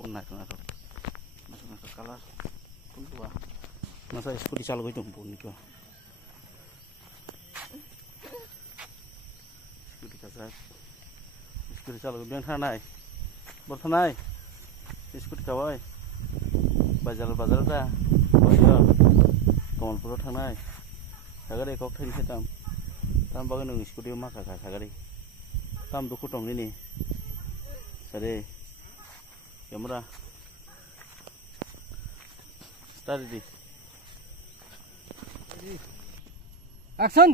phone này nó color phun tua masa scooty चालू गई तुम phone निकला scooty का साथ scooty चालू बिहान खाना है बोल खाना है scooty का वाई बाजार दा बाजार कमलपुर थाना है अगर एक और ठंडी से tam bagai nung scooty maka sagari tam duku tong ini sare camera start di action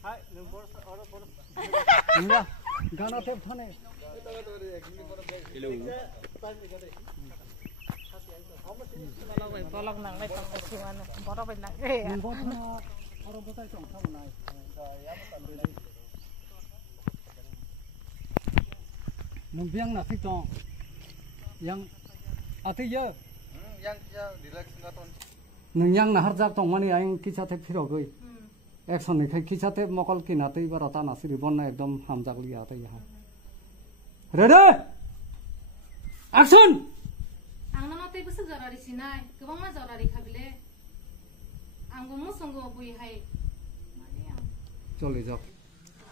hai enggak gana tep thane tolong nang le tong chuan boro ben nang e orang betul cong sama naik nung biang nak sih cong yang ati ya yang relax ngaton nung yang nahar jak tong mani aing kisah tep firo goi action ni kisah tep mokol kinate ibar ata nasi ribon na ekdom hamjak liya ata ya ready action ang nanate bese jarari sinai gobang ma jarari khabile anggo musongo bui hai chole jak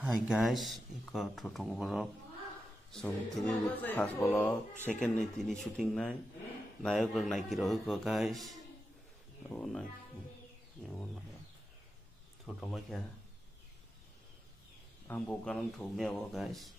hi guys iko thotong borok so tini first bolo second ni tini shooting nai nayok rok nai kiro ko guys oh nai thotong ma kya ang bo kanan thome abo guys